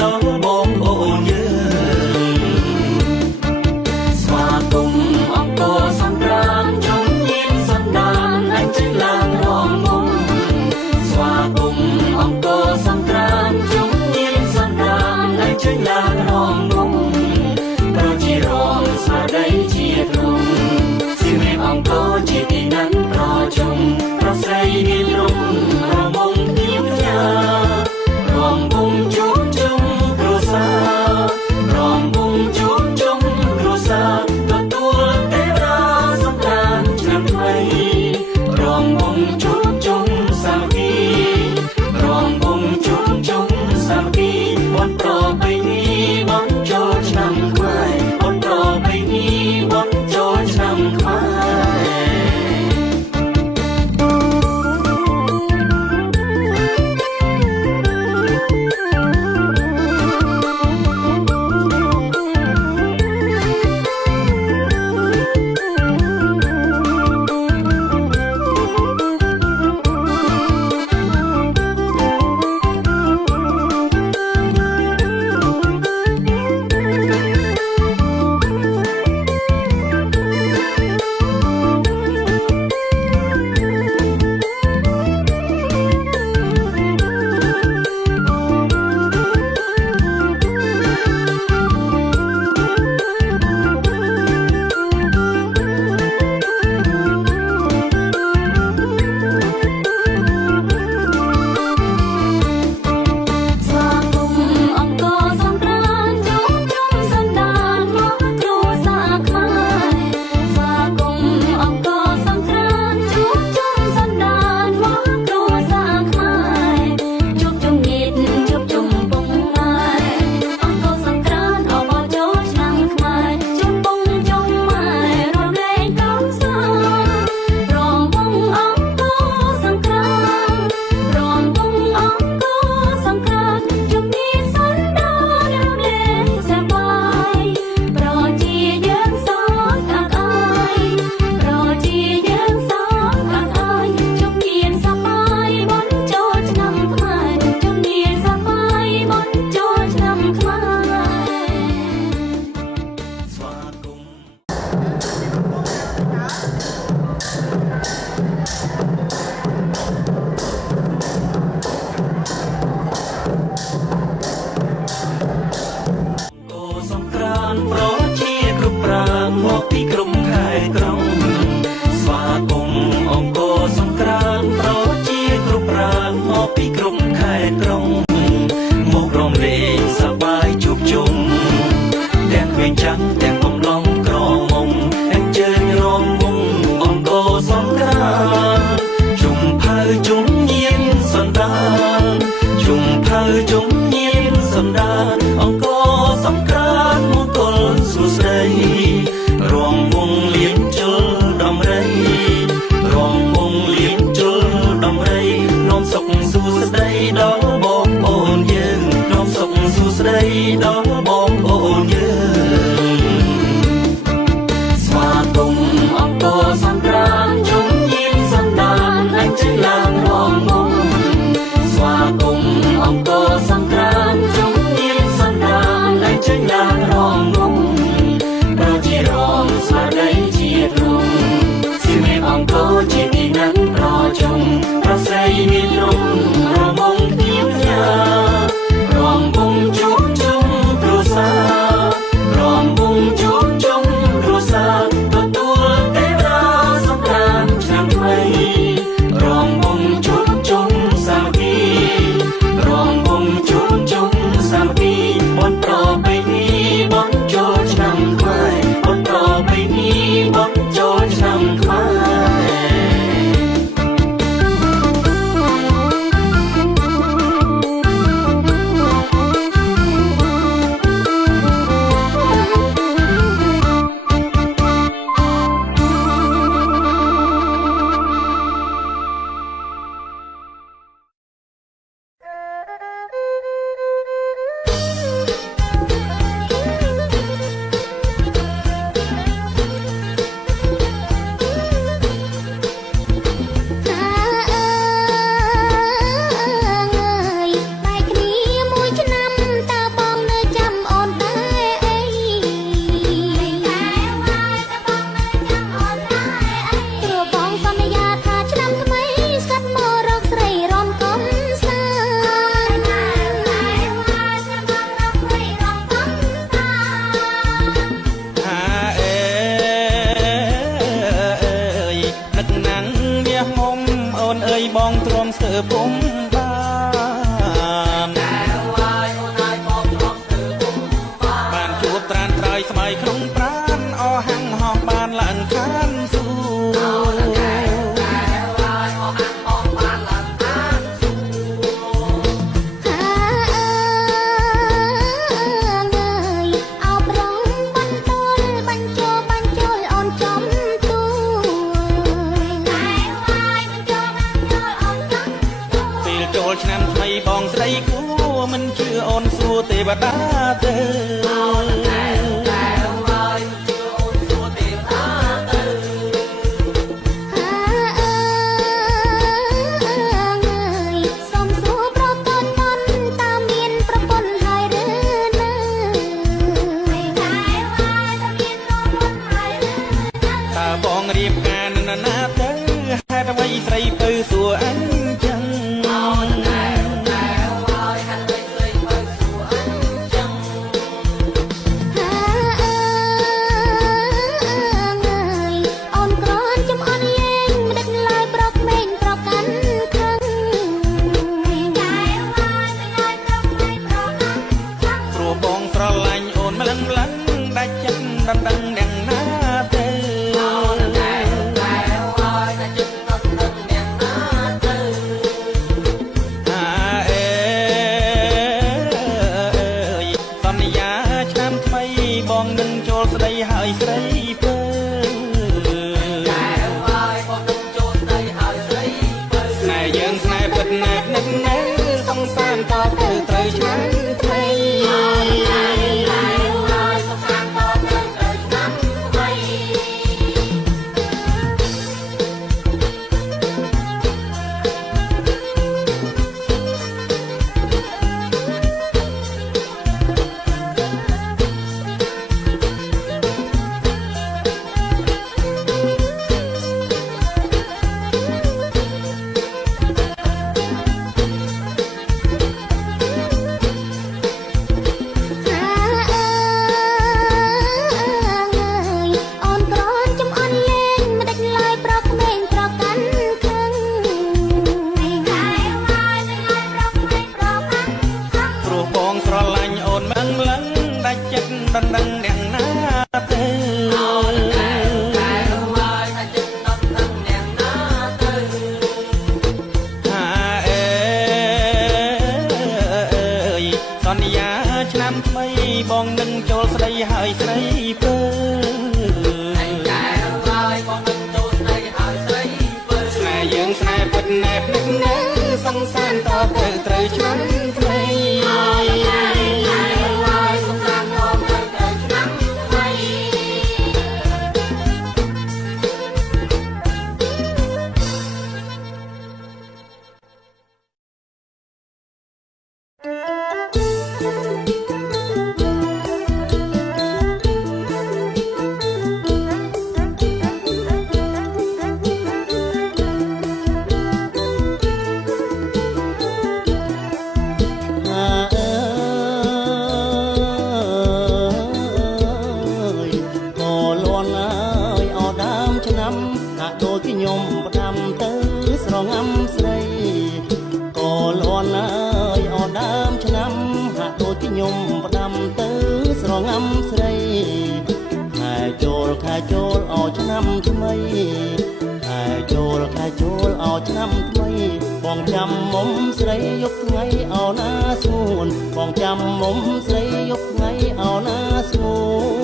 ដល់បងប្អូនយើងស្វាគមន៍អង្គរសង្គ្រាមជុំញាតសន្តានអញ្ជើញឡើងរងមុំស្វាគមន៍អង្គរសង្គ្រាមជុំញាតសន្តានអញ្ជើញឡើងរងមុំប្រជារងស្មារតីជាទ្រង់សិមេអង្គរជាទីណាត់ប្រជុំប្រស្រីនាងរំរមងទៀវយ៉ារំវងជួបជុំគ្រួសាររំវងជួបជុំគ្រួសារទទួលទេវតាសំតានឆ្នាំថ្មីរំវងជួបជុំសាមគ្គីរំវងជួបជុំសាមគ្គីបនប្របីនេះបនចូលឆ្នាំខ្មែរបនប្របីនេះបនចូលឆ្នាំខ្មែរប្រជាគ្រប់ប្រាំមកពីក្រុមខេត្តក្រុងស្វាគមន៍អង្គរសង្គ្រាមប្រជាគ្រប់ប្រាំមកពីក្រុមខេត្តក្រុងមករំលែងសប្បាយជួបជុំទាំងក្មេងចាស់ទាំងកំឡុងក្រមុំអញ្ជើញរំវងអង្គរសង្គ្រាមជុំផៅជុំញៀនសន្តានជុំផៅជុំញៀនសន្តានអង្គរសង្គ្រាមមង្គលសួស្ដីរំវងលៀងជលដំរីរំវងលៀងជលដំរីនាំសុខសួស្ដីដល់បងប្អូនយើងនាំសុខសួស្ដីដល់បងប្អូនយើងស្វាគមន៍អង្គរសង្គ្រាមជុំញាតសន្តានអញ្ជើញឡើងរងមុំស្វាគមន៍អង្គរសង្គ្រាមជុំញាតសន្តានអញ្ជើញឡើងរងមុំប្រជារងស្មារតីជាទ្រង់សិមេអង្គរជាទីណាត់ប្រជុំប្រស្រីនាងរំរមងទៀវ ស្រីគួរមិនជឿអូនសួរទេវតាទៅបងរៀបការនឹងណាទៅហេតុអ្វីស្រីពៅសួរអញចឹងព្រោះបងស្រឡាញ់អូនម្លឹងម្លឹងដាច់ចិត្តដណ្ដឹងទាំងណាទៅបងនឹងចូលស្ដីហើយស្រីពើស្នេហ៍យើងស្នេហ៍ពិតណាស់នឹកណែសង្សារតទៅត្រូវឆ្នាំថ្មីដណ្ដឹងអ្នកណាទៅសន្យាឆ្នាំថ្មីបងនឹងចូលស្ដីហើយស្រីពើស្នេហ៍យើងស្នេហ៍ពិតណែបនឹកណែសង្សារតទៅត្រូវឆ្នាំថ្មីចូលអោឆ្នាំថ្មីចូលអោឆ្នាំថ្មីបងចាំមុំស្រីយកថ្ងៃអោណាស្ងួនបងចាំមុំស្រីយកថ្ងៃអោណាស្ងួន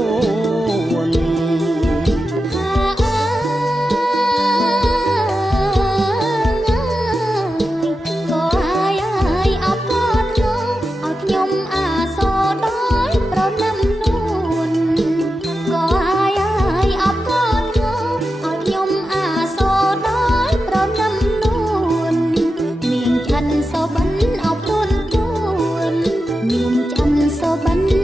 so bắn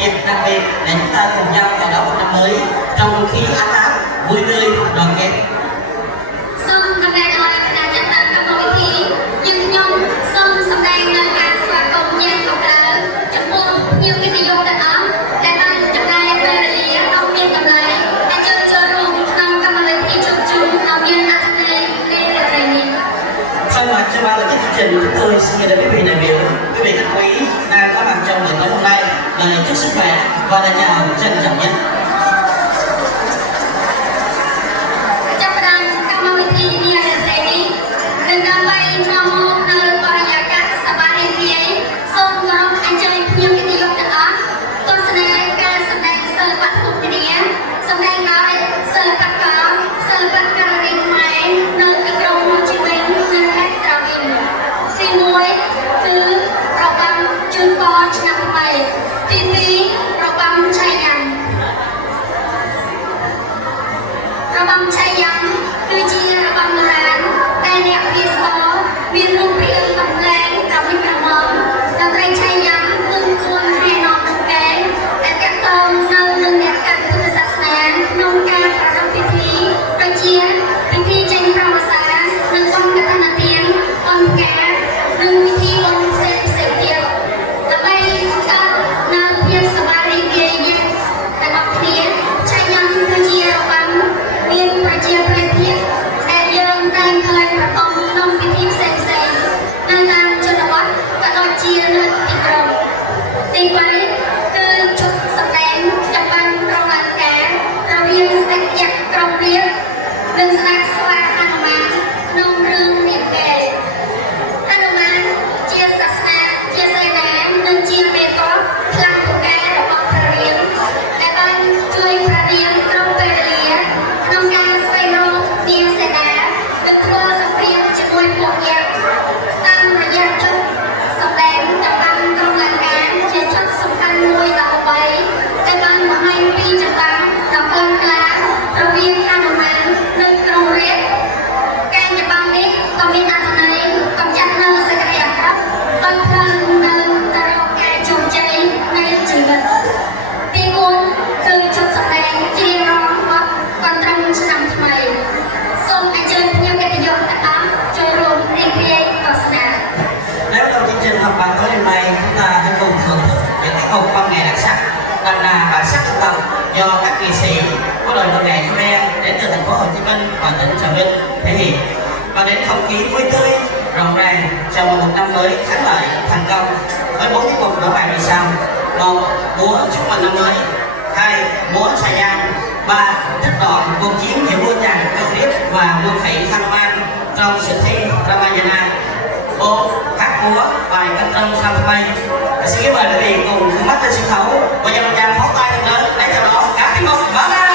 dịp đặc biệt để chúng ta cùng nhau chào đón một năm mới trong không khí ấm áp, vui tươi, đoàn kết. Sông năm nay là đã chắc chắn các mối thi nhưng nhung sông sông đây làการស្វាគមន៍យ៉ាងកក់ក្ដៅចំពោះភ្ញៀវកិត្តិយសទាំងអស់ដែលបានចំណាយពេលវេលាដ៏មានតម្លៃដែលចូលរួមក្នុងកម្មវិធីជួបជុំដ៏មានអត្ថន័យនារាត្រីនេះ Sau mặt cho ban tổ chức chương trình chúng tôi xin gửi đến quý vị đại biểu, quý vị khách quý đang có mặt trong buổi tối hôm nay lời chúc sức khỏe và lời chào trân trọng nhất. ចាប់ផ្ដើមកម្មវិធីនារាត្រីនេះនឹងដើម្បីនាំមកនូវបរិយាកាសសប្បាយរីករាយសូមគោរពអញ្ជើញភ្ញៀវកិត្តិយសទាំងអស់ទស្សនាការសម្ដែងសិល្បៈទុកធានាសម្ដែងដោយសិល្បករសិល្បកររីខ្មែរនៅទីក្រុងហូជីមិញនិងខេត្តត្រាវិនទី1គឺរបាំជូនពរឆ្នាំថ្មីទី2របាំឆៃយ៉ាំ របាំឆៃយ៉ាំគឺជារបាំបុរាណដែលអ្នកវាស្គាល់មានរូបរាងកំប្លែងក្រវិលក្រមុំតន្ត្រីឆៃយ៉ាំគឺគួរហែនាំនឹងគេដែលតាក់ទងនៅនឹងអ្នកកាន់ពុទ្ធសាសនាក្នុងការប្រារព្ធពិធីដូចជាពិធីចេញប្រវត្តិសាស្ត្រនិងអង្គកថាទានអង្គការនិងពិធីបុណ្យផ្សេងៗទៀតដើម្បីកើតនៅភាពសប្បាយរីករាយនេះទាំងអស់គ្នាឆៃយ៉ាំគឺជារបាំ មានប្រជាប្រិយភាពដែលយើងតែងឃើញប្រកបក្នុងពិធីផ្សេងៗនៅតាមជនបទក៏ដូចជានៅទីក្រុងទី3គឺជប់សម្ដែងចម្បាំប្រវត្តិការរវាងស្ដេចយក្សក្រុងរាពណ៍និងស្ដេចស្វាហនុមានក្នុងរឿងនាងកែហនុមានជាសាសនាជាសេនានិងជាមេទ័ពខ្លាំងពូកែរបស់ព្រះរាមដែលបានជួយព្រះរាមក្នុងពេលវេលា ក្នុងការស្វែងរកនាងសេនានិងធ្វើសង្គ្រាមជាមួយពួកយក្សតាមរយៈជុតសម្ដែងចម្បាំក្រុងលង្កាជាជុតសំខាន់មួយដ៏ល្បីដែលបានបង្ហាញពីចម្បាំដ៏ខ្លាំងក្លារវាងហនុមាននិងក្រុងរាពណ៍ការចម្បាំនេះក៏មានអត្ថន័យកម្ចាត់នូវសេចក្តីអាក្រក់ឲ្យផ្លូវនៅទៅរកការជោគជ័យនៃជីវិតទី4គឺជុតសម្ដែងជារងបទ còn trong năm mới, xin anh chơi nhiều cái điều đặc biệt cho luôn riêng riêng và sáng. Nếu đầu chương trình học bài tối đêm nay chúng ta hãy cùng thưởng thức những tiết mục văn nghệ đặc sắc, đậm đà bản sắc dân tộc do các nghệ sĩ của đội văn nghệ Khmer đến từ thành phố Hồ Chí Minh và tỉnh Trà Vinh thể hiện và đến không khí vui tươi, rộn ràng chào mừng một năm mới thắng lợi thành công với 4 tiết mục nổi bật như sau: 1. Múa chúc mừng năm mới, 2. Múa xà giang, 3. Trích đoạn cuộc chiến giữa vua Trần Công Riếp và vua Khỉ Hanuman trong sự thi Ramayana. 4. Hát múa bài Canh Tân Sao Tây. Xin kính mời quý vị cùng hướng mắt lên sân khấu và dành một tràng pháo tay thật lớn để chào đón các tiết mục mở ra.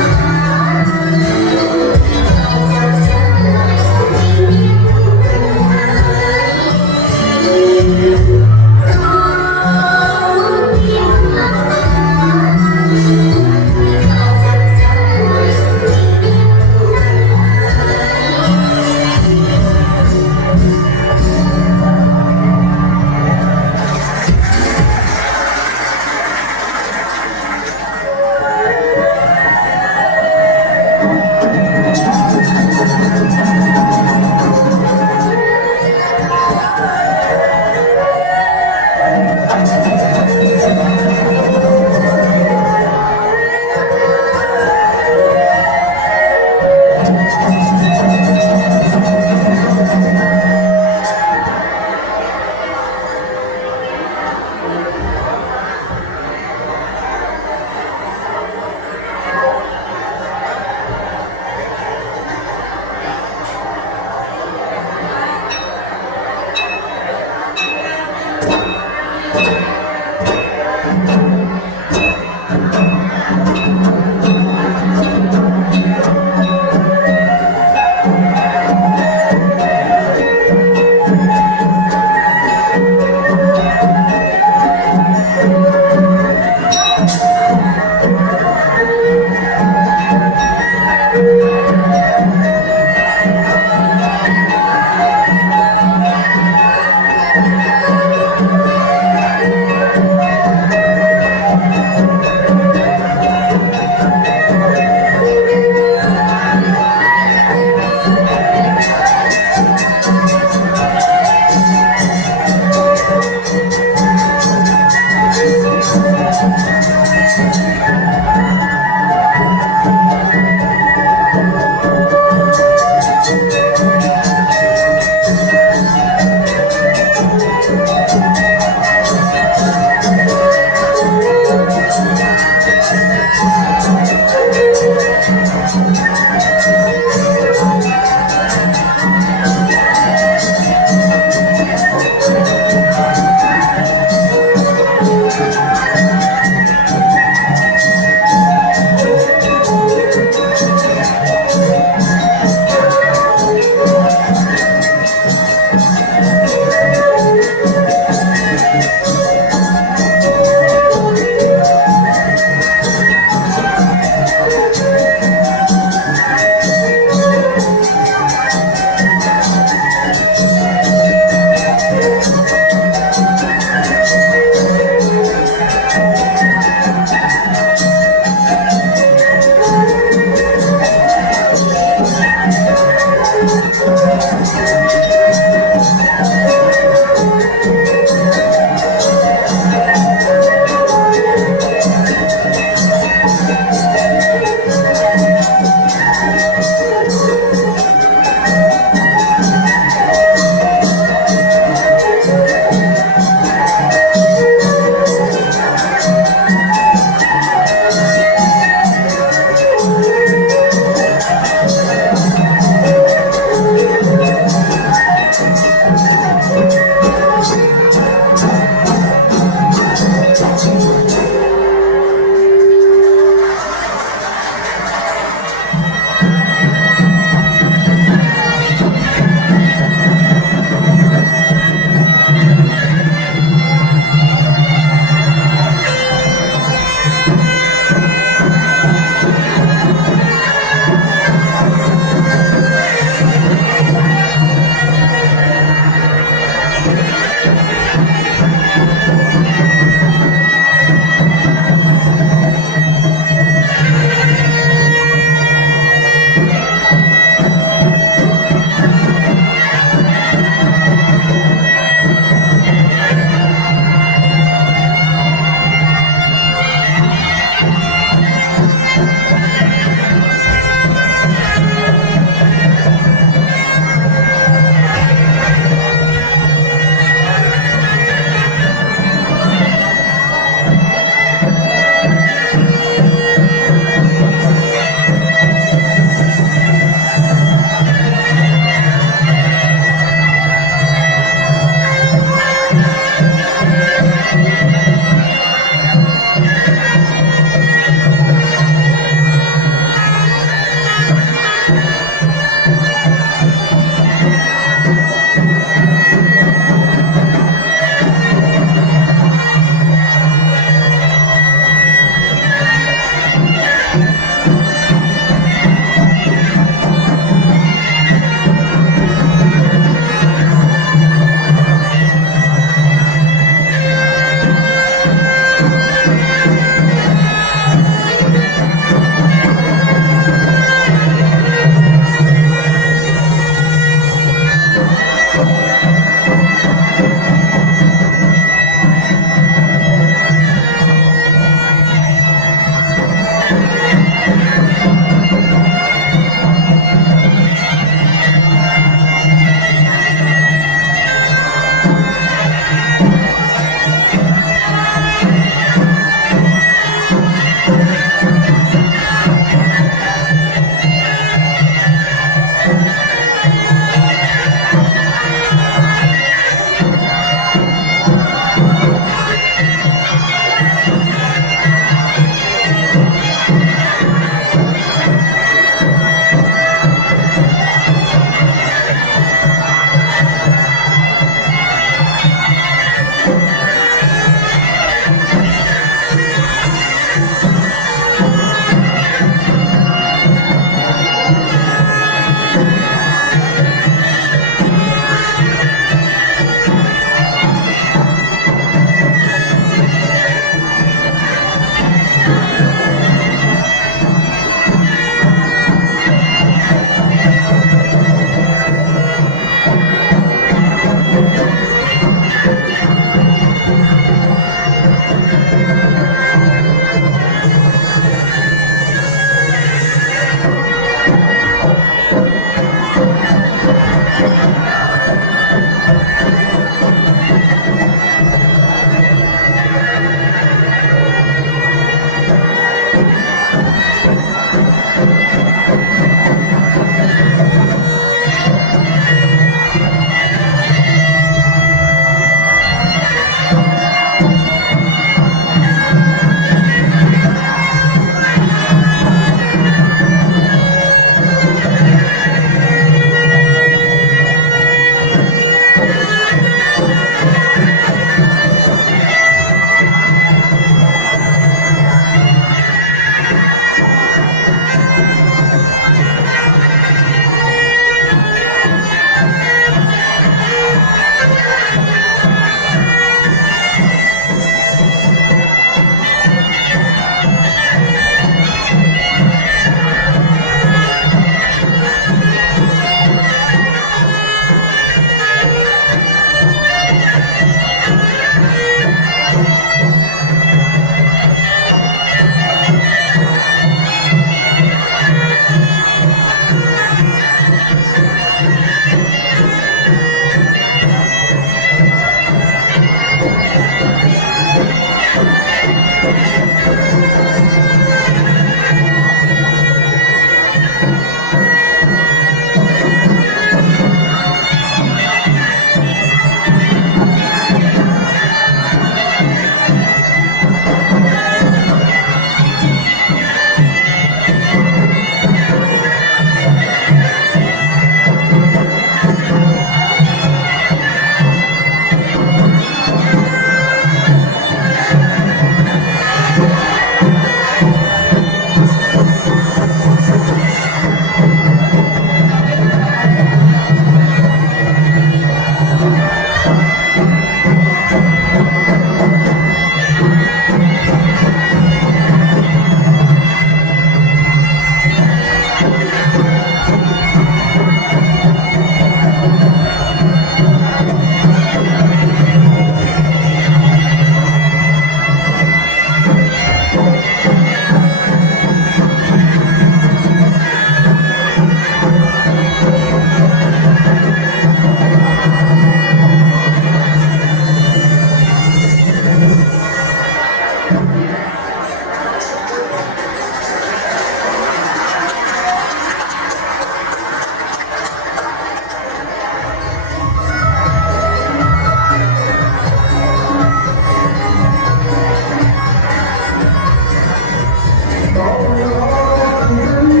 Hãy subscribe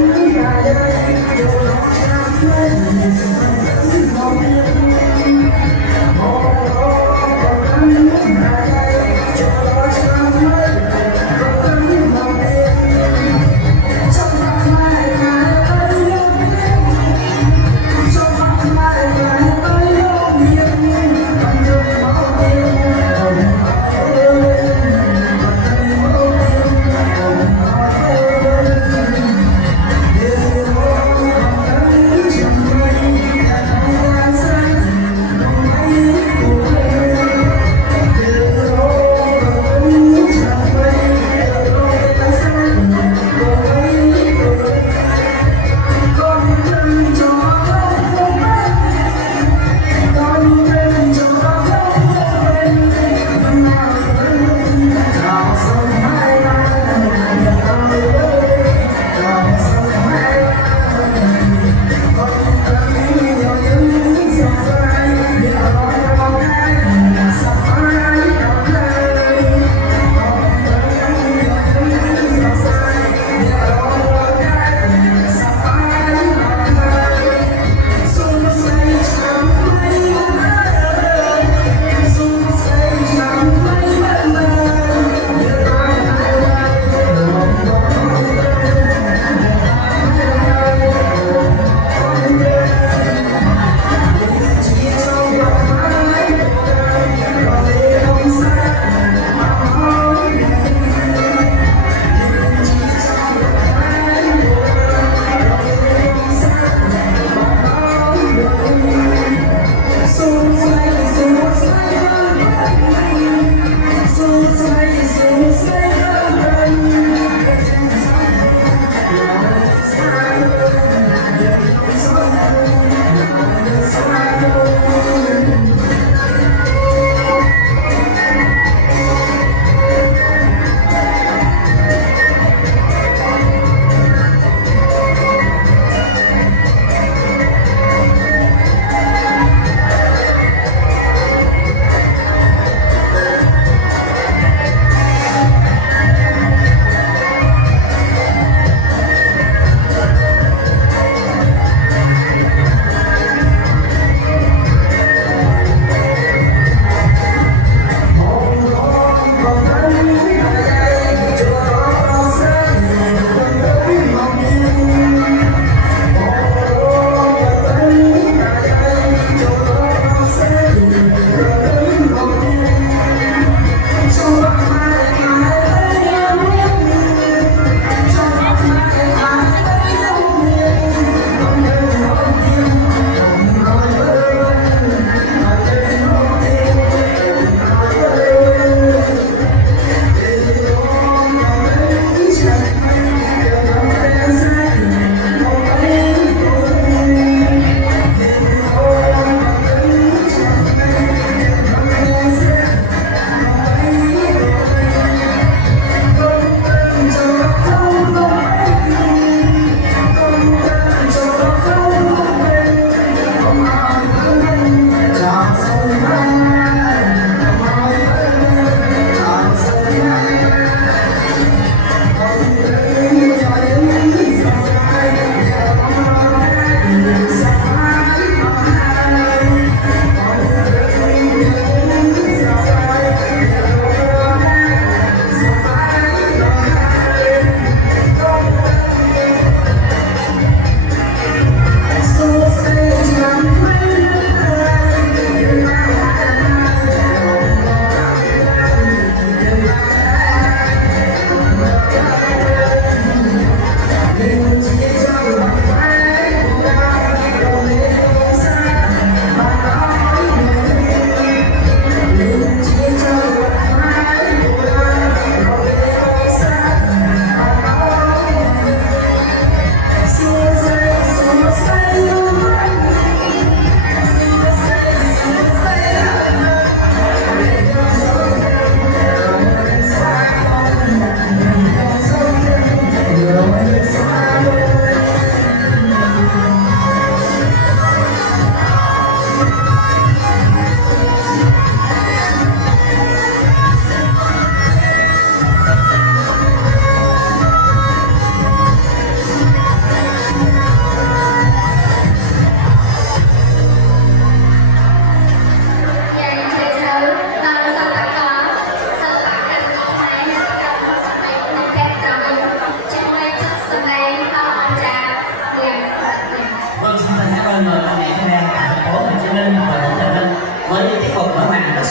cho kênh Ghiền Mì Gõ để không bỏ lỡ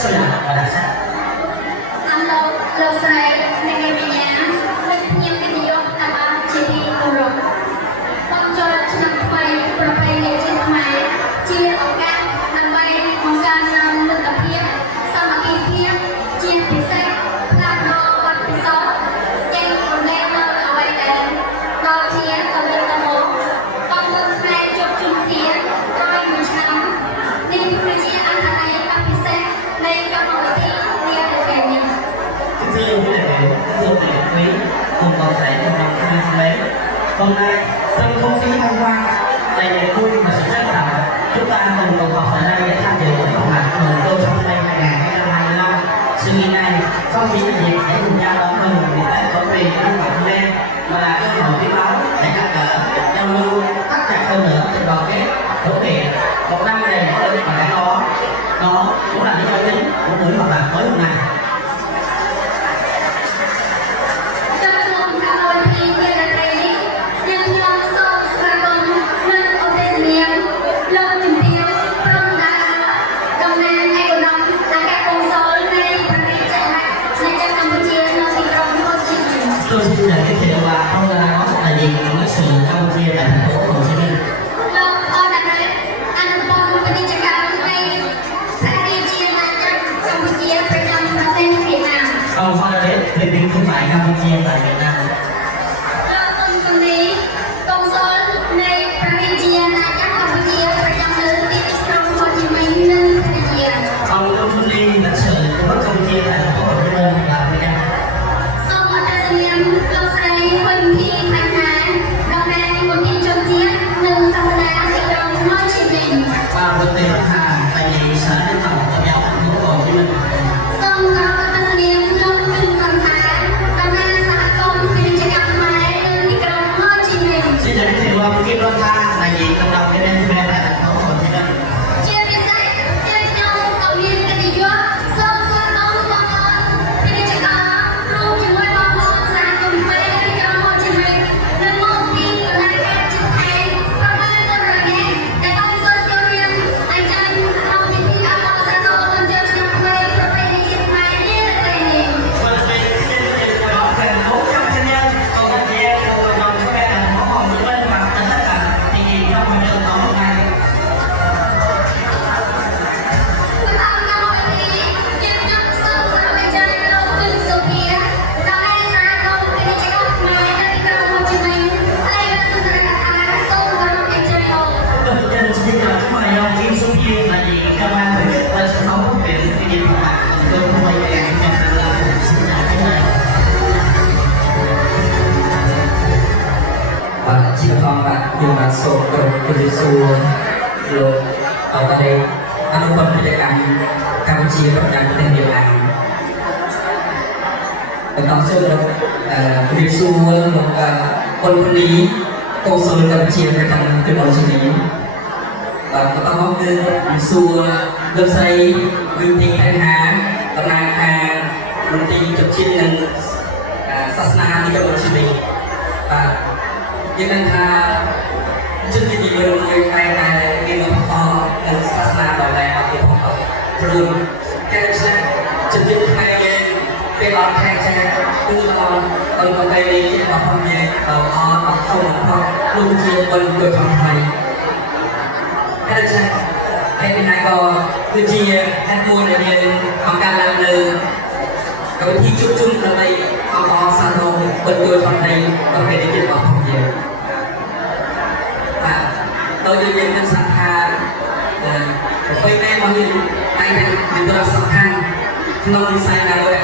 sila pada sa Kalau lo saya negerinya, yang video apa jadi urut. Pengjual sampai berbagai jenis chia okat sampai mengganam mentapir sama kipir chia bisa lalu buat pisau yang berbeda awal dan lo chia terlalu temu penggun saya jok jumpir kau macam ni kerja antara yang bisa naik kapal ini dia kerjanya. cái dương cái này cái dương này quý cùng còn thấy cùng lòng hai mấy hôm nay trong không khí hân hoan đầy niềm vui và sự trân trọng chúng ta cùng tụ họp tại đây để tham dự buổi họp mặt mừng Tô Sông Tây 2025 sự kiện này không chỉ là dịp để cùng nhau đón mừng dịp Tết cổ truyền của dân tộc Khmer mà là cơ hội quý báu để gặp gỡ giao lưu thắt chặt hơn nữa tình đoàn kết hữu nghị một năm đầy nỗ lực và gắn bó đó cũng là lý do chính của buổi họp mặt tối hôm nay. Trong các môn thi như là thầy nhân nhóm sâu sơ công nâng ở tên niệm lâu trình tiêu trong đà đồng nang ai của nó là các con số này bằng cái trận này nên trong Campuchia nó thì trong Hồ Chí Minh. Tôi xin giới thiệu và ông là có đại diện của sự Campuchia tại thành phố Hồ Chí Minh. Lâu ở đà này anh phong bên đi chơi cao này Campuchia là trong Campuchia phải trong là tên Việt Nam. Ông Fanadet, Liên minh thương mại Campuchia tại Việt Nam. Lâu tuầnนี้công số này Campuchia là trong Campuchia phải trong lứa tiếp trong Hồ Chí Minh nên Campuchia. Ông Lâm Phương Ly, lãnh sự của nước Campuchia tại thành phố Hồ Chí Minh và Việt Nam. Sau một thời gian lâu dài huỳnh thi thành hán, đồng nang một tin trong chiếc nâng sau đá thị trường Hồ Chí Minh. Và vượt tiền Hà tại vì xã Liên Tổng của giáo thành phố Hồ Chí Minh. Sau một thời gian lâu kinh thành hán, đồng nang xã công kinh chế gặp máy nâng thị trường Hồ Chí Minh. Xin giới thiệu ông Kim Loan Tha, đại diện cộng đồng nhân dân Khmer tại thành phố Hồ Chí Minh. Chia biệt sách, chia nhau cộng liên cái gì đó, sâu sâu nóng bóng ơn, cái gì chắc đó, luôn chỉ mới bóng ơn, xã cùng máy nâng thị trường Hồ Chí Minh. Nâng một tin của lại các chức thầy, và ba tên rồi nhé, để ông xuân tiêu riêng, anh chân, ông thì thi áp vào xã tổ lần chơi cho các máy, và phải đi trên máy như là thầy nhìn. Và đặc biệt xin giới thiệu cho gần 400 thanh niên cùng anh chị em của cộng đồng Khmer tại thành phố Hồ Chí Minh và tỉnh tất cả thị diện trong hoạt động tối hôm nay. Với bao năm ở đây, nhân dân sâu vào bên chân lâu kinh số phía, đó là xã công cái đi chạy học máy nâng thị trường Hồ Chí Minh. Đây là sự thật là khá sâu vào bên chân lâu. Tôi xin xin chào các mời ông Kim Xuân Duyên là gì công an tổ chức và sân khấu quốc viện cái gì mà tôi không bao giờ em nhận là xin chào các mời. Và chia phong bạn nhưng mà số cộng của địa xu lộ ở đây anh ông quân bây giờ Campuchia rất là tên Việt Nam và nó sẽ được địa xu một quân lý công số Campuchia với thằng tuyên bố xử lý và có tao mong đưa địa xu được xây vinh thị khai há và nàng hàng vinh thị trực chiến nâng Sasna đi cho bộ xử lý vàยังนั่งทาจุดที่มีเรื่องมวยไทยในเรื่องของพ่อในศาสนาต่อไปเอาที่พ่อปรุงแค่นั้นจุดที่ไทยเป็นหลอดแทงใช่ไหมคือตอนต่อไปในที่พ่อเนี่ยเอาเข้าพ่อลูกเชียร์บนโดยทำไทยแค่นั้นแค่นี้ก็คือเชียร์แค่มวยในเรื่องของการเล่นเลยกับที่จุดๆอะไรเอาสานองบนโดยทำไทยต่อไปในที่พ่อเนี่ยtôi đi đến những sẵn thà bây nay mà mình anh mình rất sẵn khăn nó đi sai là rồi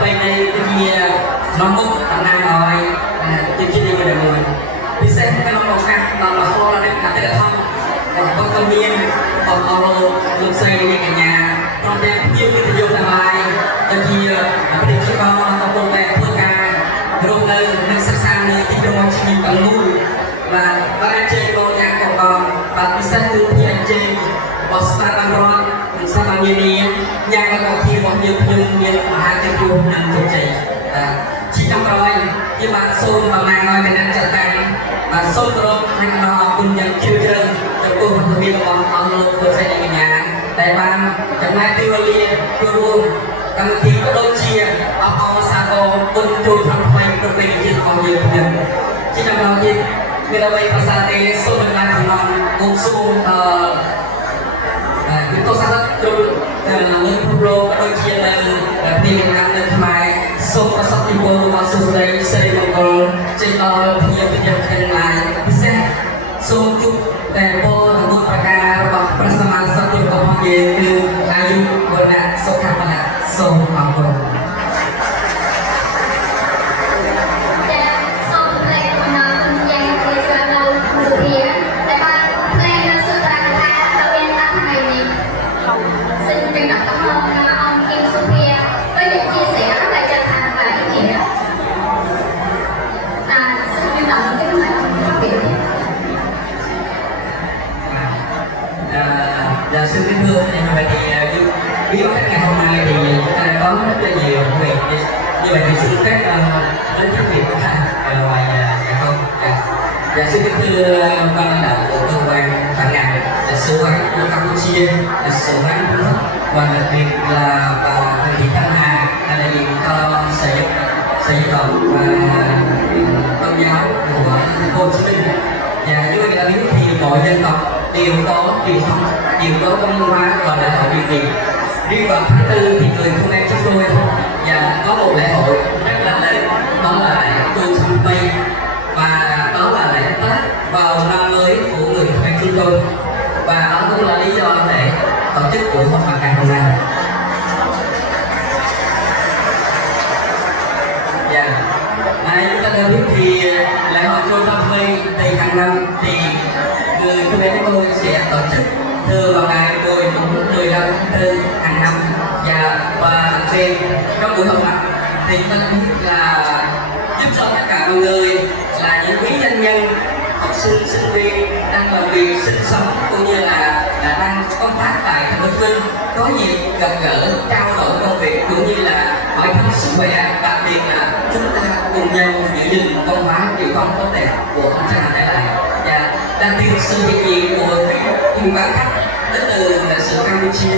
bây nay cái gì nó mốc tầm năng rồi cái gì đi về rồi đi xem cái nó màu khác nó là không là cả cái không còn công viên còn auto được xây như cả nhà còn đây nhiều cái dùng là bài cái gì cái gì chỉ có nó công nghệ phương ca rồi nơi sẵn sàng nơiที่จะมาชิมกันนู่นvà anh chị cô nhà của con và tôi sẽ đưa thì anh chị có start bằng con mình sẽ bằng như này nhà các con thì có nhiều hai cái chuột nằm trong chị chỉ trong rồi nhưng mà xôn và mang nói cái năng chặt tay và xôn rồi anh nó cùng nhận chiêu chân cho cô và tôi biết con ông luôn tôi sẽ đi nhà đại ban chẳng ai tiêu liên tiêu luôn căn thi có đôi chia ao sa co cùng chui thăm hoài trong bên trên ao nhiều tiền chỉ trong đó gì người ta bay pasate số bên ban thì non cùng su chúng tôi sẽ trong lên pro có đôi chia là đi Việt Nam lên mai số có sắp đi qua và số đây xây một con trên đó nhiều thành lại sẽ số chụpแต่พอบุปการบัพประสมาสัตว์ตัวเย็นคืออายุวันละสุขภาพทรงอภรณ์ แต่ทรงเพลงของน้องยังเคยจะเราสุเพียแต่บางเพลงเราสุดราคาเราเรียนตั้งไงนี่ซึ่งเป็นนักร้องนะองค์กิมสุเพียก็อยากchia sẻอะไรจะทำอะไรเนี่ยซึ่งเป็นน้องที่ไม่ต้องเปลี่ยนDạ xin kính thưa như vậy thì biết cách ngày hôm nay thì chúng ta có rất là nhiều việc như vậy thì xin phép đến chức việc của ta ngoài dạ không dạ xin kính thưa ban lãnh đạo của cơ quan ban ngành sự quản của Campuchia sự quản của nước và đặc biệt là bà thị Thanh Hà đại diện cho sở giáo dục và tôn giáo của thành phố Hồ Chí Minh và như vậy là biết thì mọi dân tộc đều có truyền thống đều có văn hóa và lễ hội riêng biệt. Riêng vào tháng 4 thì người Khmer chúng tôi và có một lễ hội rất là lớn, đó là lễ Tu Săm Mây và đó là lễ Tết vào năm mới của người Khmer chúng tôi và đó cũng là lý do để tổ chức buổi họp mặt ngày hôm nay. Dạ, chúng ta đã biết thì lễ hội Tu Săm Mây thì hàng năm thì người Khmer chúng tôi sẽ tổ chức thưa vào ngày 15 tháng 4 hàng năm và đặc biệt trong buổi họp mặt thì chúng ta biết là giúp cho tất cả mọi người là những quý doanh nhân học sinh sinh viên đang làm việc sinh sống cũng như là đang công tác tại thành phố Hồ Chí Minh có dịp gặp gỡ trao đổi công việc cũng như là hỏi thăm sức khỏe đặc biệt là chúng ta cùng nhau giữ gìn văn hóa truyền thống tốt đẹp của chúng ta để lại và đặc biệt sự hiện diện của những bạn khách đến từ lịch sử Campuchia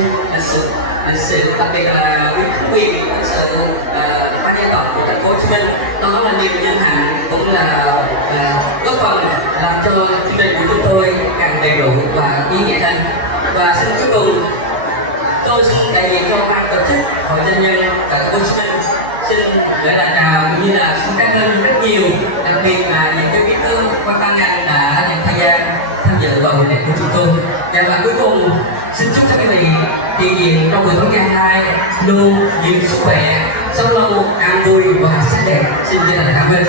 lịch sử đặc biệt là quý khách viên lịch sử ban dân tộc của thành phố Hồ Chí Minh đó là niềm vinh hạnh cũng là góp phần làm cho chương trình của chúng tôi càng đầy đủ và ý nghĩa hơn và xin cuối cùng tôi xin đại diện cho ban tổ chức hội doanh nhân tại thành phố Hồ Chí Minh xin gửi lời chào cũng như là xin cảm ơn rất nhiều đặc biệt là những cái bí thư quan ban ngành đã nhận thời gian tham dự vào buổi lễ của chúng tôi và cuối cùng xin chúc cho quý vị hiện diện trong buổi tối ngày hôm nay luôn nhiều sức khỏe sống lâu an vui và sắc đẹp xin chân thành cảm ơn.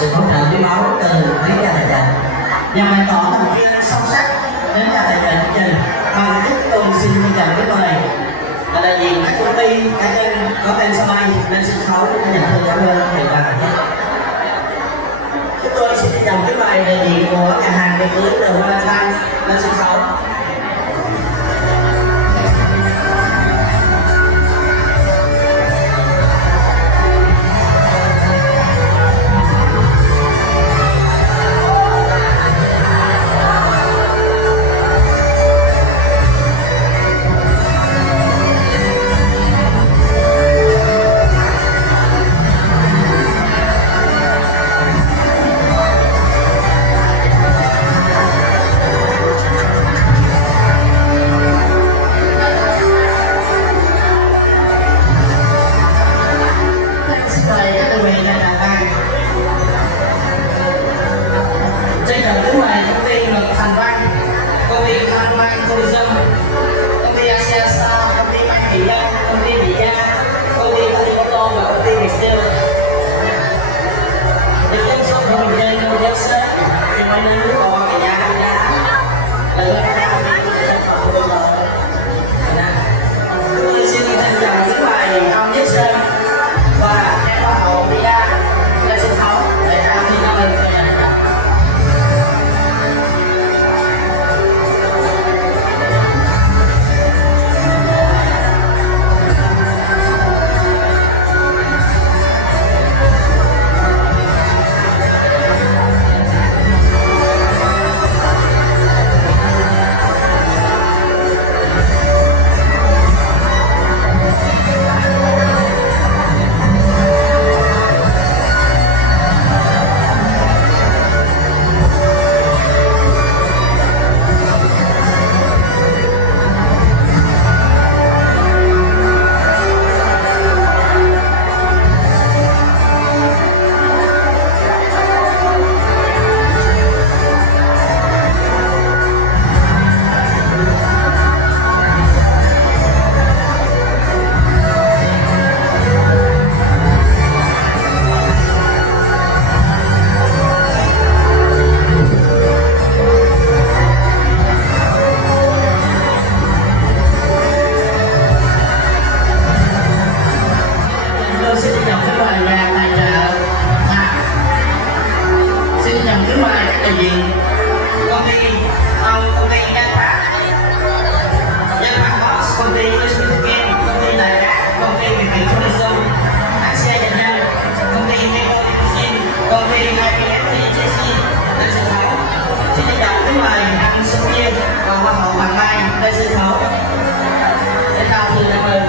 Sự hỗ trợ quý báu từ quý gia tài trợ và bày tỏ lòng tri ân sâu sắc đến gia tài trợ chương trình bằng cách tôi xin trân trọng kính mời là đại diện các công ty cá nhân có tên sau đây lên sân khấu để nhận thư cảm ơn hiệu quả nhất. Chúng tôi xin trân trọng kính mời đại diện của nhà hàng tiệc cưới The Valentine lên sân khấu. xin nhằm kính mời các đại diện công ty Nhân Phát Boss, công ty Lucifer, công ty Đại Cát, công ty Việt Việt Tourism, Asia Nhật Nhân, công ty Mego Limousine, công ty IPFTJC, lên sân khấu. Xin trân trọng kính mời anh Xuân Viên và Hoa hậu Hoàng Mai lên sân khấu. Xin chào thưa cảm ơn.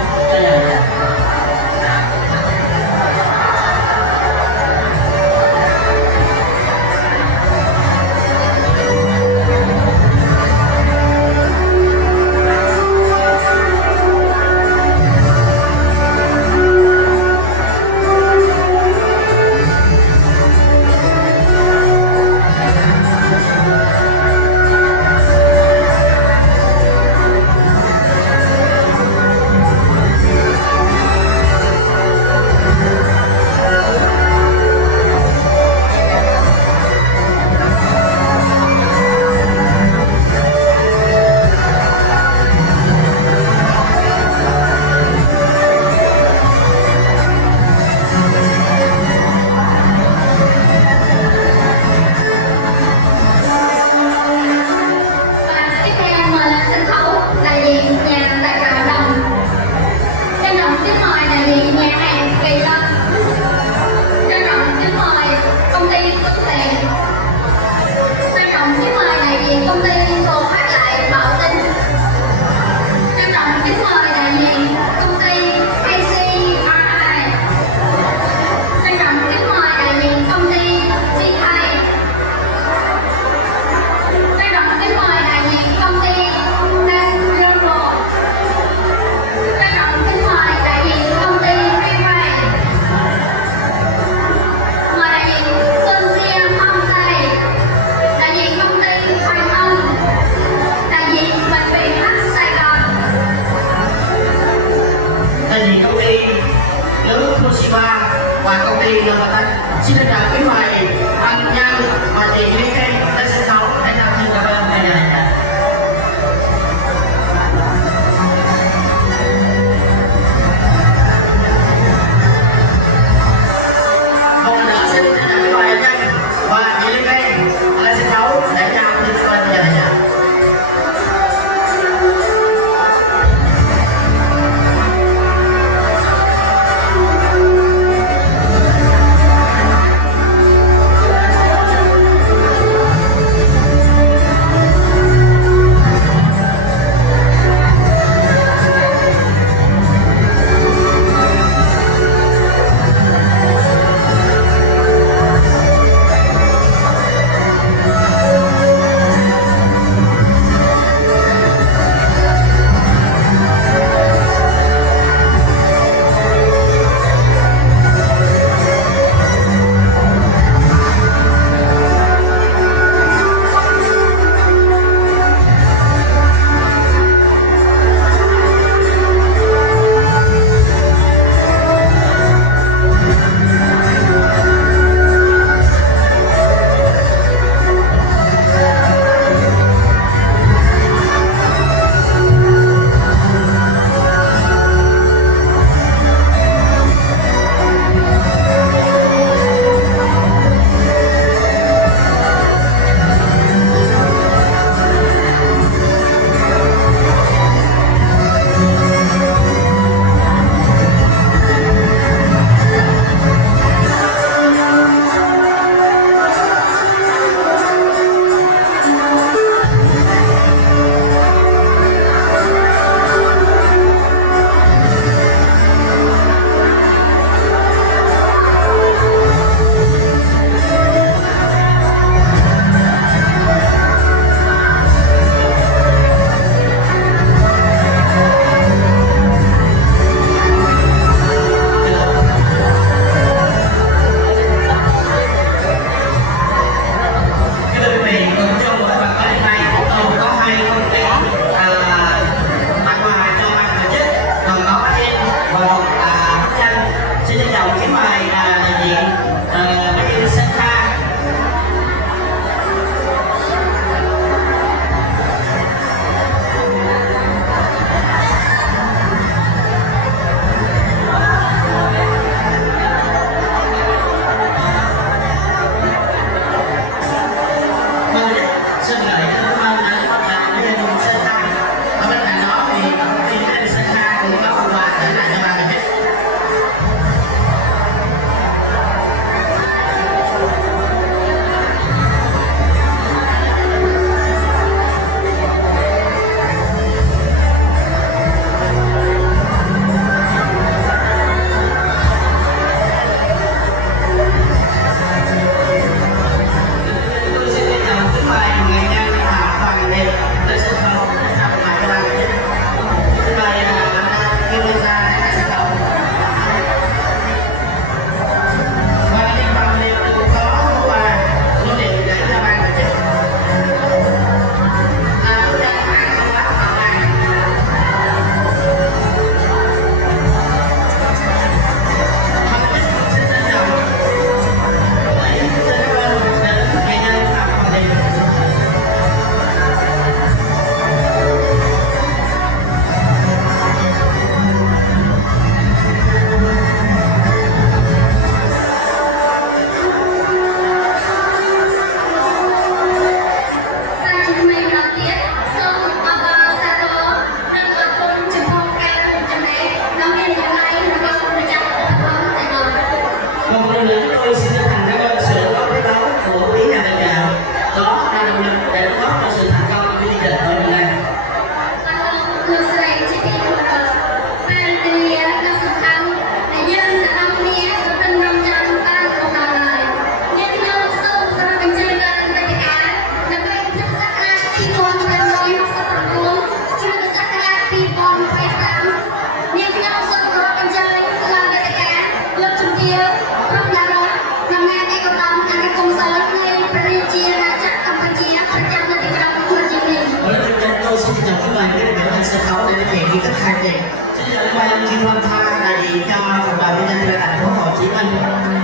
đi tất hai tiền chứ giờ quay chi văn tha là gì cho cộng đồng nhân dân thành phố Hồ Chí Minh.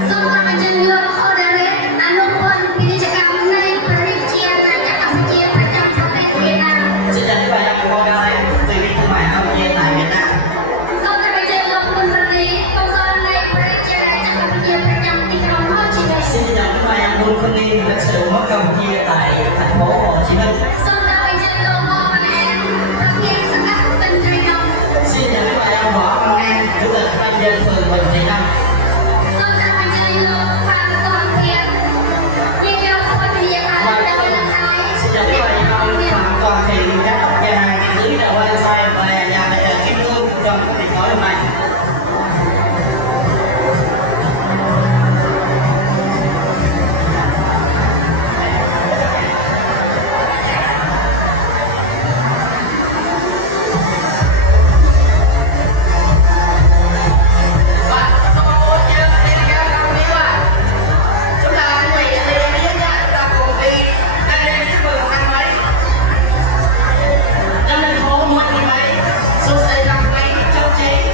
Xong ra bên trên đường họ đã đến anh lúc quân đi chạy cam này và đi chia ra chạy cam chia phải chăm sóc đến Việt Nam. Chứ giờ quay ra của con gái tùy đi thương mại ở Việt Nam. Xong ra bên trên đường quân vật lý công dân này và đi chia ra chạy cam chia phải chăm đi trong Hồ Chí Minh. Xin chào các bạn, Bùi Phương Nghi lịch sử mất Campuchia tại thành phố Hồ Chí Minh. Xong ra bên trên đường họ và em rất nghiêm sức các tình truyền đồng. Xin chào các bạn, Võ Văn An, chủ tịch ban dân phường Bình Trị Đông. Xong ra bên trên đường Phan Toàn Thiện nhiều quân thì hiện tại là bên là thái. Xin chào các bạn, Phạm Toàn Thiện, giám đốc nhà hàng địa dưới chợ Quan Sai và nhà tài trợ Kim Cương trong các việc nói hôm nay. Hãy subscribe cho kênh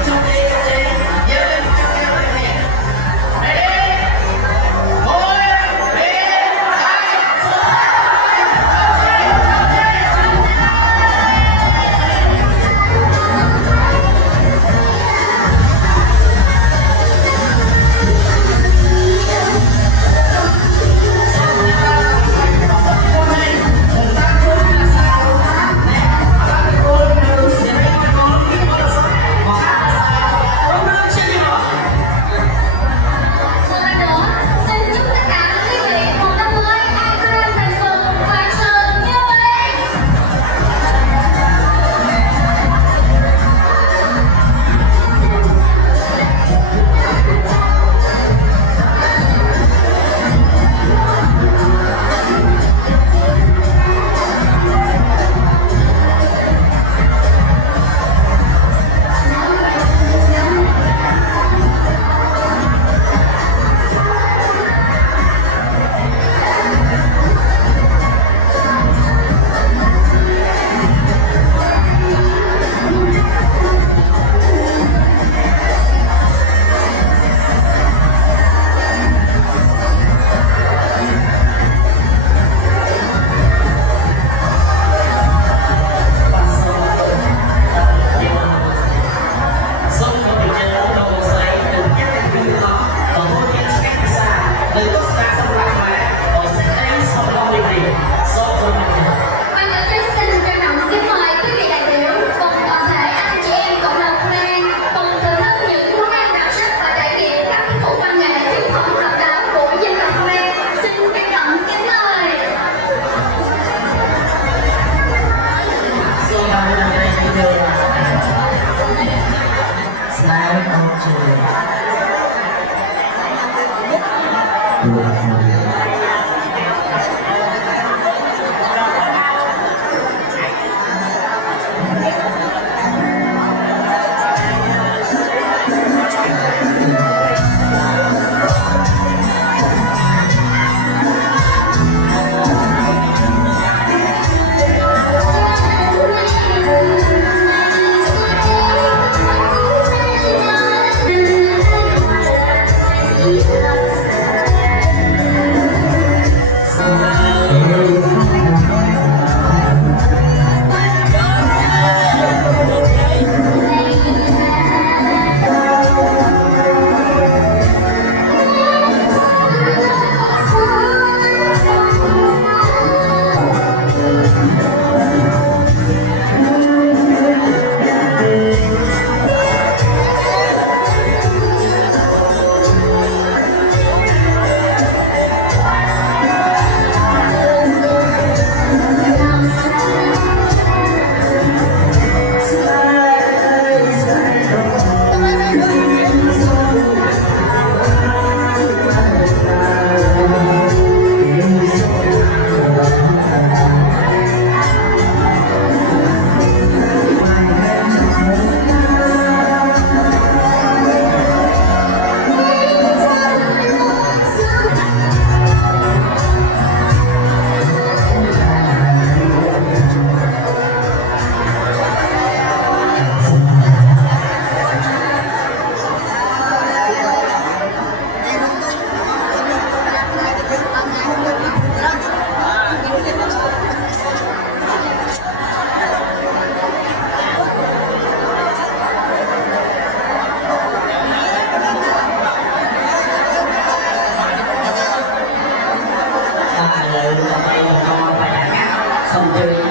Ghiền Mì Gõ để không bỏ lỡ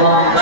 เ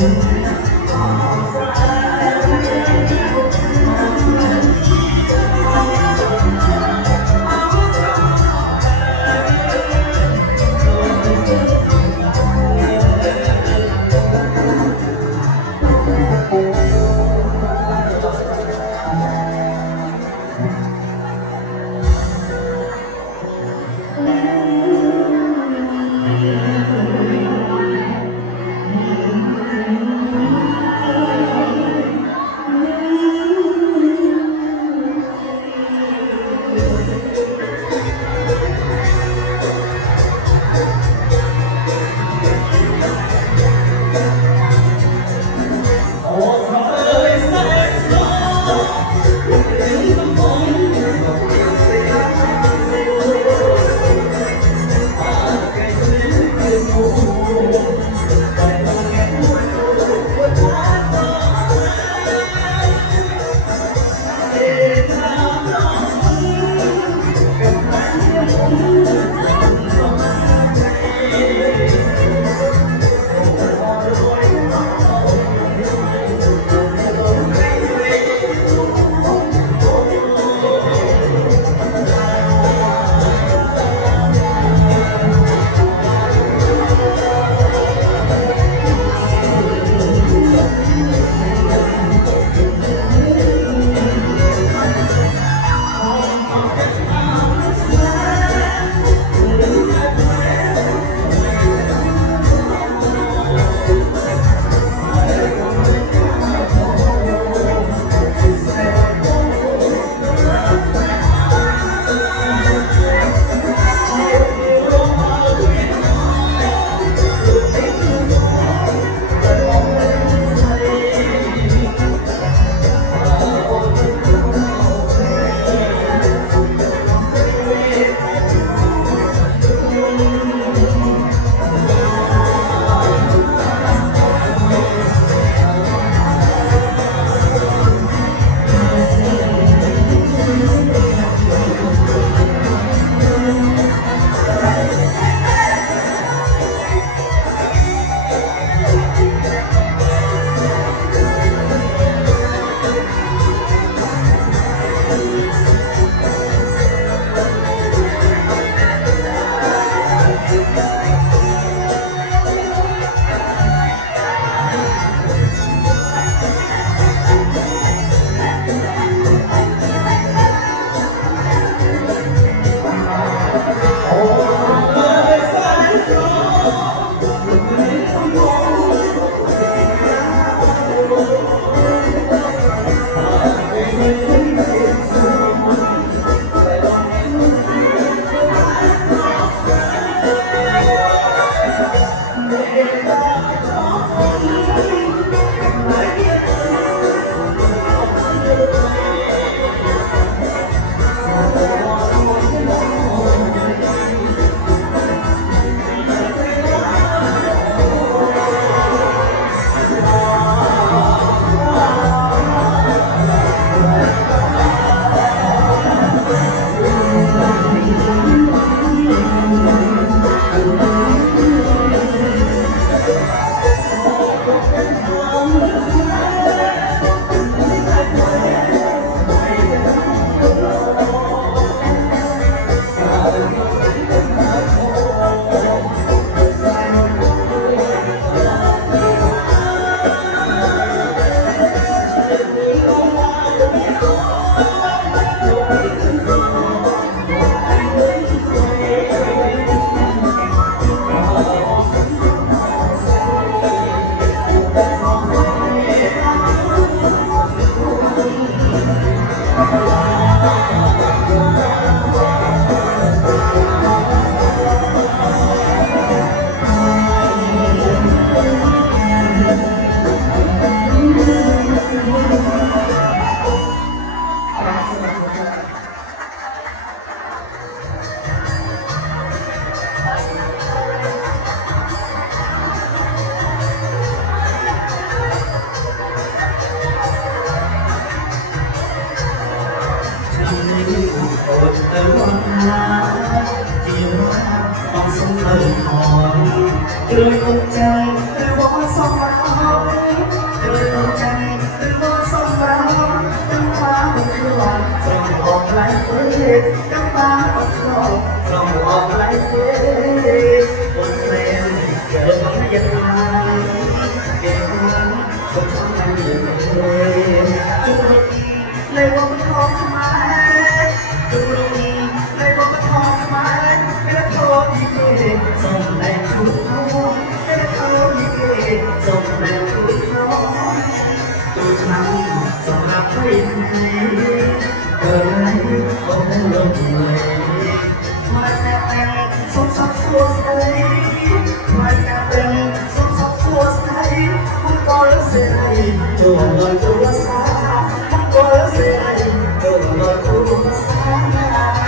Hãy subscribe cho kênh Ghiền Mì Gõ để không bỏ lỡ จุรุณีในวันมันทองสมัยจุรุณีในวันมันทองสมัยเป็นละครดีเกส่งแรงชุดน้องเป็นละครดีเกส่งแรงชุดน้องตัวฉันสำหรับใครเกิดอะไรก็ไม่ลงเลยมาแต่สมศักดิ์สัวใสมาแต่สมศักดิ์สัวใสมันก็ละเสียจนลอยตัวสามันก็ละเสียจนลอยตัวสา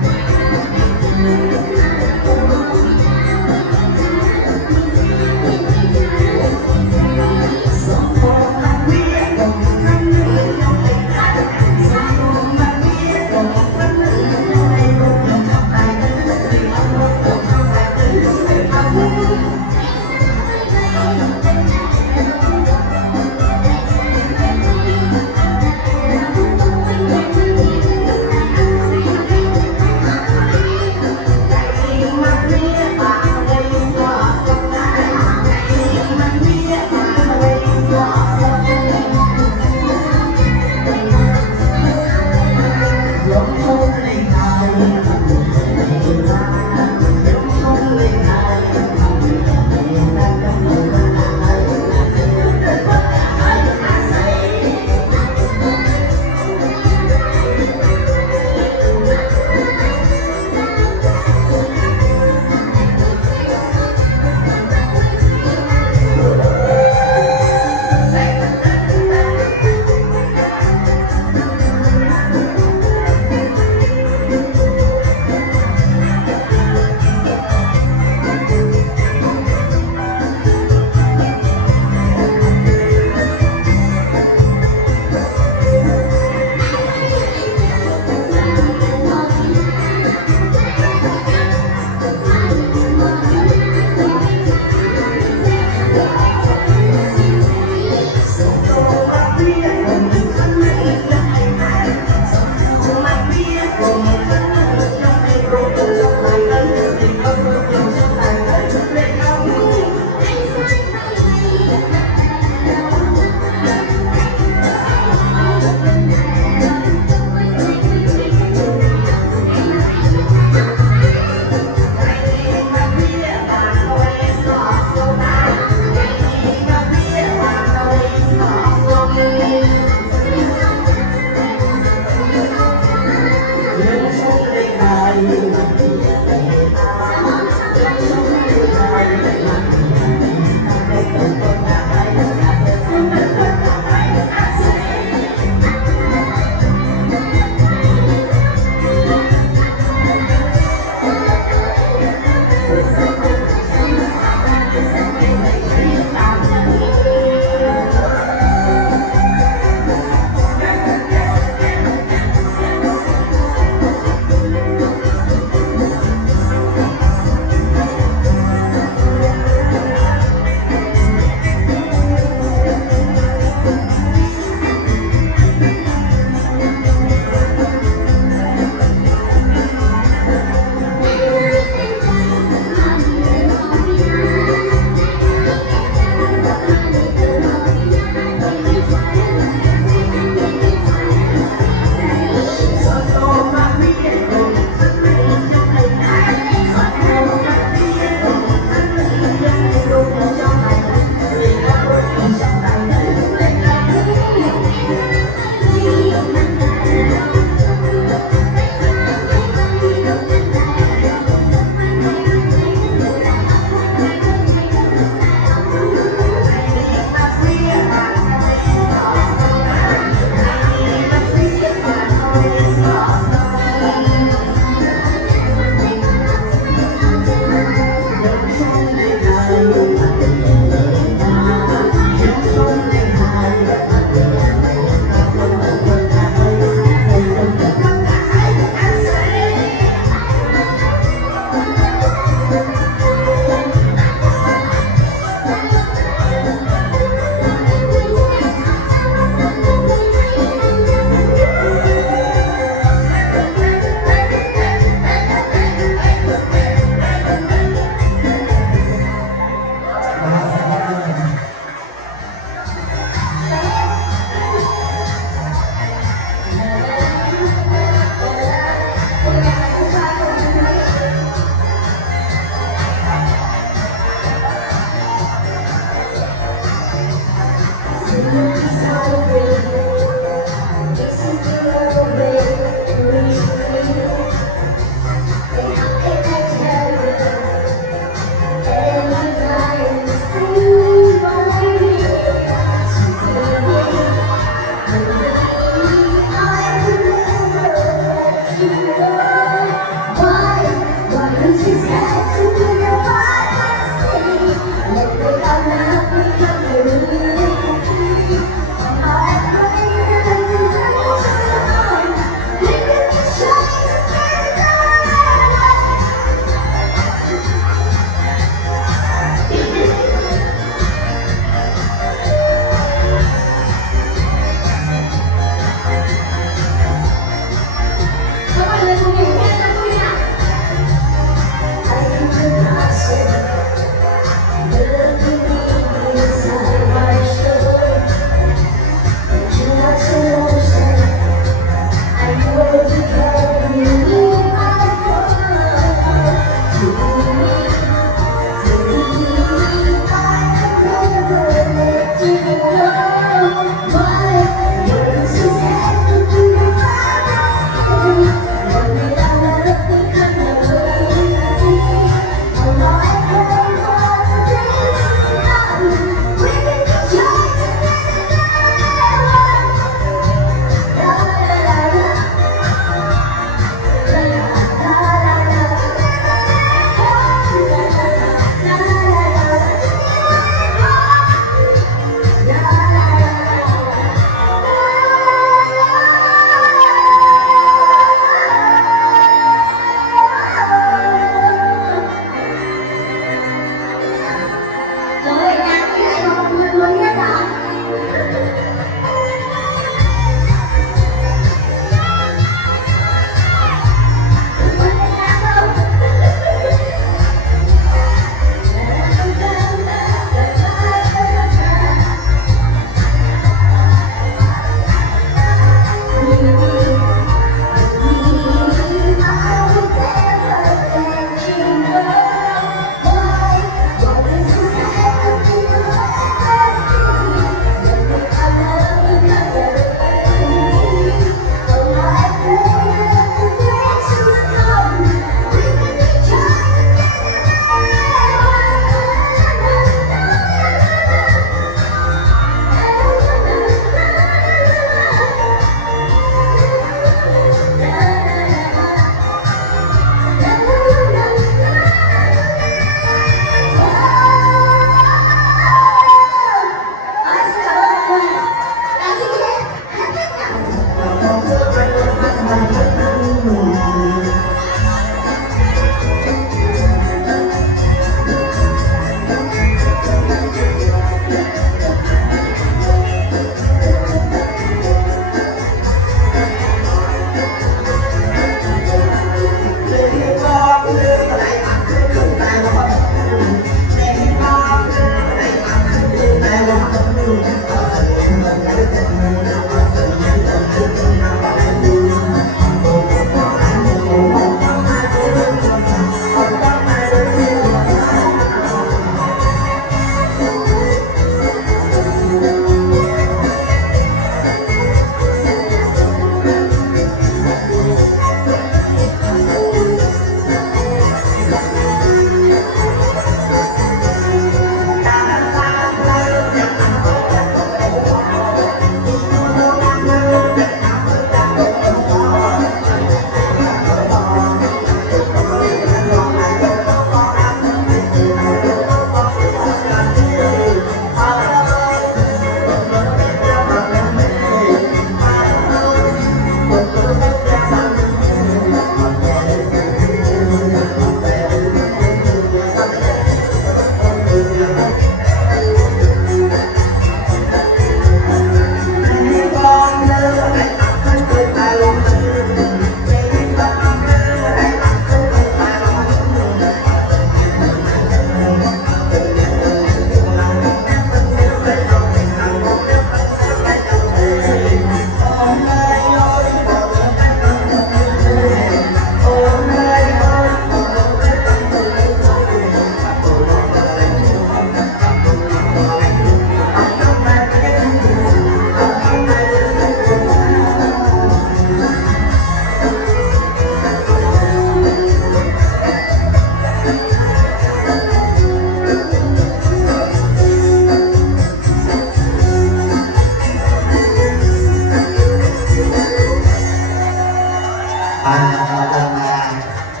Hãy subscribe cho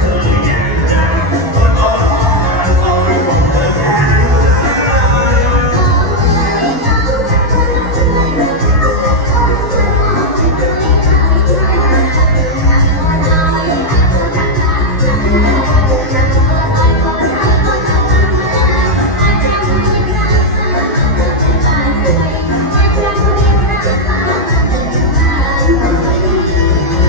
kênh Ghiền Mì Gõ để không bỏ lỡ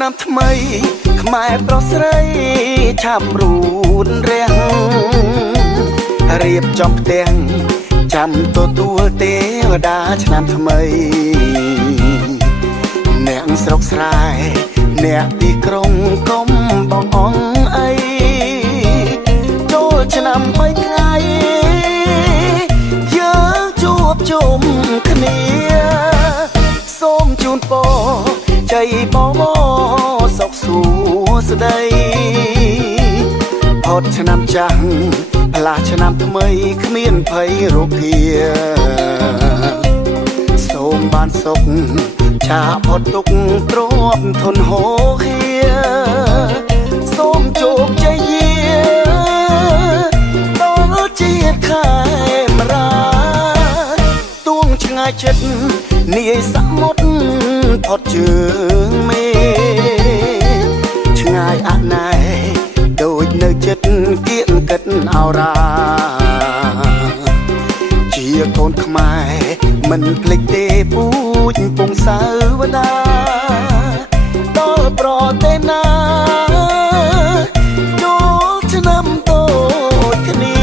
ឆ្នាំថ្មីខ្មែរប្រុសស្រីឆាប់រួនរាំងរៀបចំផ្ទាំងចាំទទួលទេវតាឆ្នាំថ្មីអ្នកស្រុកស្រែអ្នកទីក្រុងកុំបងអងអីចូលឆ្នាំថ្មីថ្ងៃយើងជួបជុំគ្នាសូមជូនពរជ័យបងសុខសួស្តីផុតឆ្នាំចាស់ផ្លាស់ឆ្នាំថ្មីគ្មានភ័យរោគាសូមបានសុខឆាផុតទុកទ្រពធនហូរហៀសូមជោគជ័យដល់ជាតិខែមរាទួងឆ្ងាយចិត្តនាយសមុទ្រផុតជើងមេឆ្ងាយអណែដូចនៅចិត្តគៀងកិតអរាជាកូនខ្មែរមិនភ្លេចទេពូជពងសាវតាដល់ប្រទេសណាចូលឆ្នាំតូចគ្នា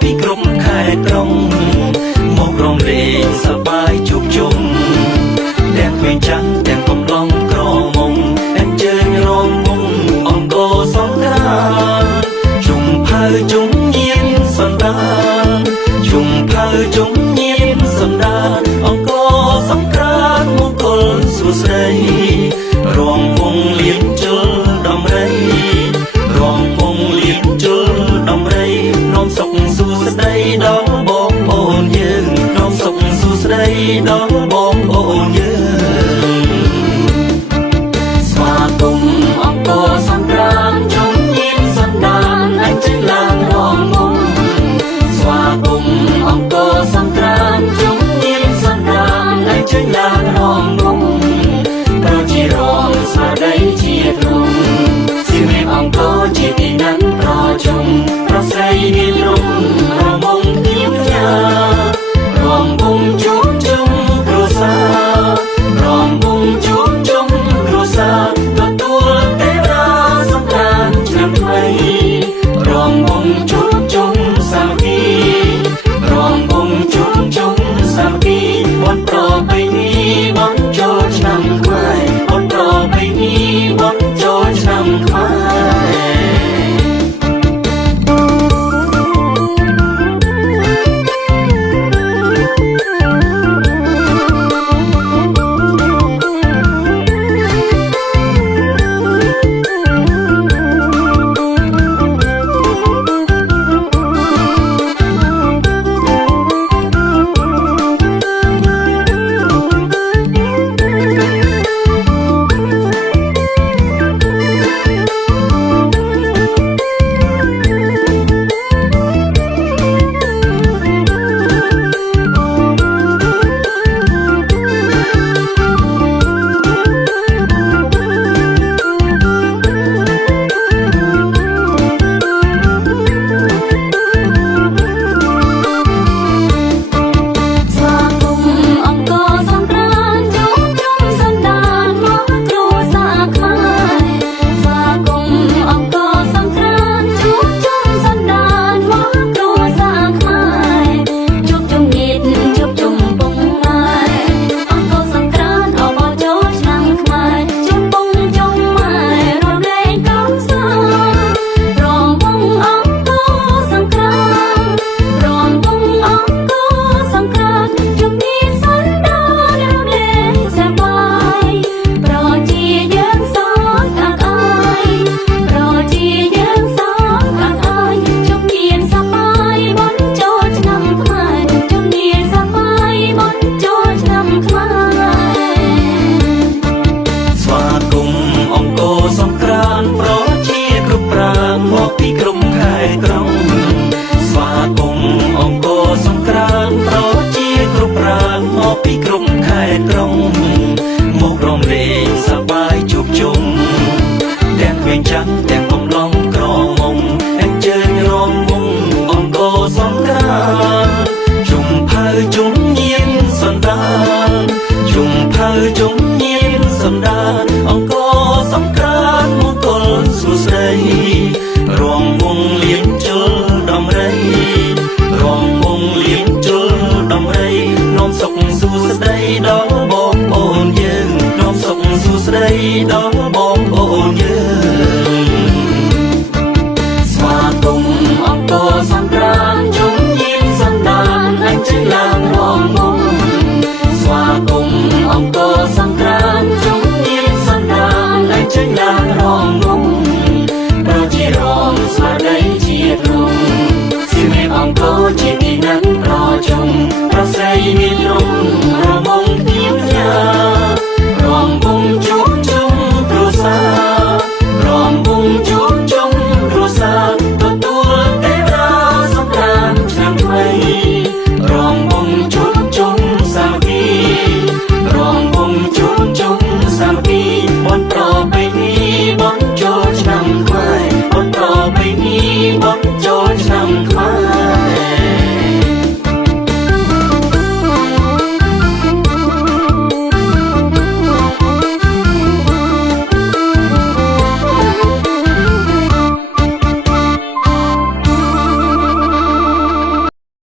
ពីក្រុមខេត្តក្រុងមករំលែងសប្បាយជួបជុំទាំងគ្មានចាំងទាំងកំឡុងក្រមុំអញ្ជើញរងមុំអង្គរសង្គ្រាមជុំផៅជុំញៀនសន្តានជុំផៅជុំញៀនសន្តានអង្គរសង្គ្រាមមង្គលសួស្ដីរងមុំលៀនជលដំរីរងមុំលៀនជលដំរីនោមសុខសួស្ដីដល់បងប្អូនយើងនោមសុខសួស្ដីដល់បងប្អូនយើងស្វាគមន៍អង្គរសង្គ្រាមជុំញៀនសន្តានអញ្ជើញឡើងរងមុំស្វាគមន៍អង្គរសង្គ្រាមជុំញៀនសន្តានអញ្ជើញឡើងរងមុំ